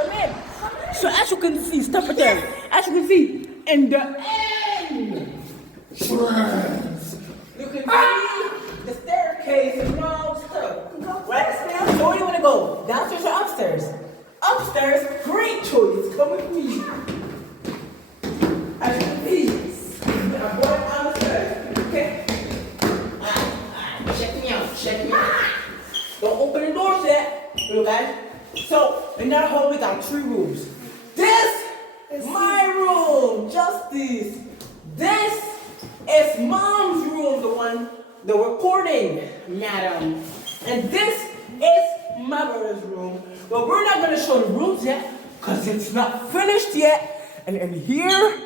come in. So as you can see, stop it there. As you can see, in the end, you can see the staircase and all stuff. Right? So where do you want to go? Downstairs or upstairs? Upstairs, great choice. Come with me. As you can see, I'm going on the stairs. Okay? Check me out. Check me out. Don't open the doors yet. You guys? So, in that home, we got 3 rooms. This is my room. Justice. This is mom's room, the one, the recording, madam. And this is my brother's room. But we're not going to show the rooms yet because it's not finished yet. And in here,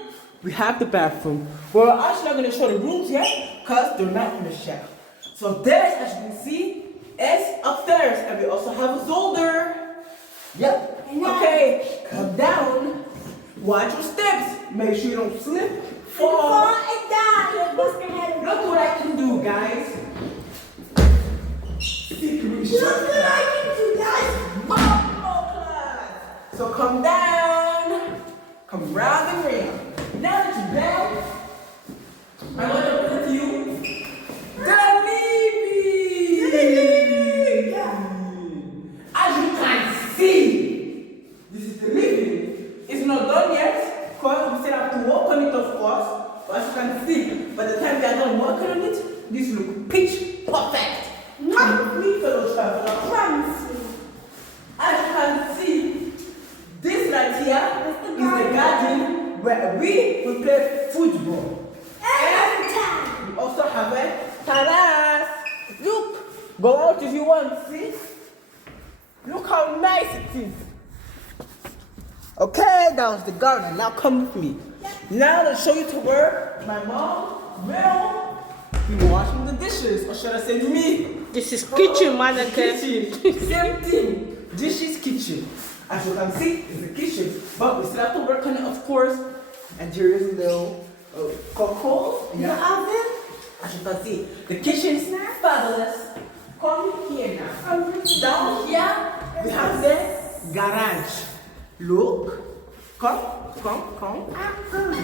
we have the bathroom. We're actually not going to show the rooms yet because they're not finished yet. So this, as you can see, is upstairs. And we also have a zolder. Yep. Okay, come down. Watch your steps. Make sure you don't slip, fall, and die. Look what I can do, guys. Look what I can do, guys. Mambo class. So come down, come round and round. Now that you're down, I want to present to you the living. As you can see, this is the living. It's not done yet, because we still have to work on it, of course. But as you can see, by the time we are done working on it, this looks pitch perfect. Not me, fellow travelers. As you can see, this right here is the garden where we will play football. And we also have a terrace. Look, go out if you want, see? Look how nice it is. Okay, that was the garden. Now come with me. Now let's show you to where my mom will be washing the dishes. Or should I say me? This is kitchen, man. Kitchen. Same thing. This is kitchen. As you can see, it's the kitchen. But we still have to work on it, of course. And there is no cocoa in the oven. As you can see, the kitchen is fabulous. Come here now. Down here, we have the garage. Look. Come.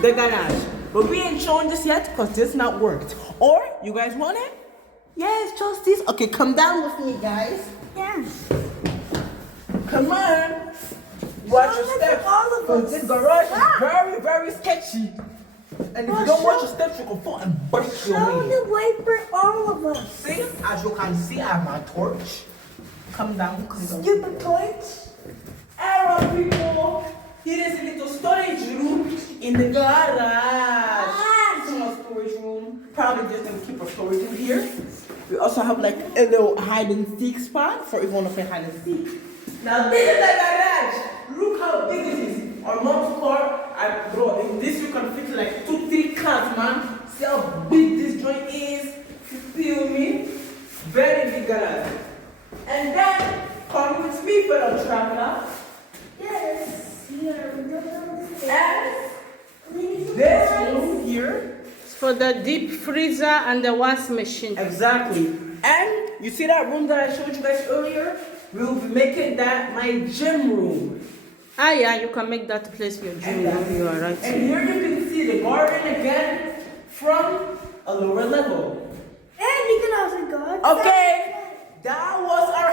The garage. But we ain't showing this yet because this not worked. Or, you guys want it? Yes, just this. Okay, come down with me, guys. Yes. Come on. Watch your steps. Because this garage is very, very sketchy. And if you don't watch your steps, you can fall and burst your Show way. the way for all of us. See, as you can see, I have my torch. Come down. Stupid torch. Arrow, people. Here is a little storage room in the garage. Small storage room. Probably just gonna keep our storage in here. We also have like a little hide and seek spot for if you want to play hide and seek. Now this is the garage. Look how big it is. Our mom's car, bro, in this you can fit like 2-3 cars, man. See how big this joint is. You feel me? Very big garage. And then come with me, fellow traveler. Yes. And this room here. For the deep freezer and the washing machine. Exactly. And you see that room that I showed you guys earlier? We'll be making that my gym room. Ah, yeah, you can make that place your gym room. You are right. And here you can see the garden again from a lower level. And you can also go outside. Okay, that was our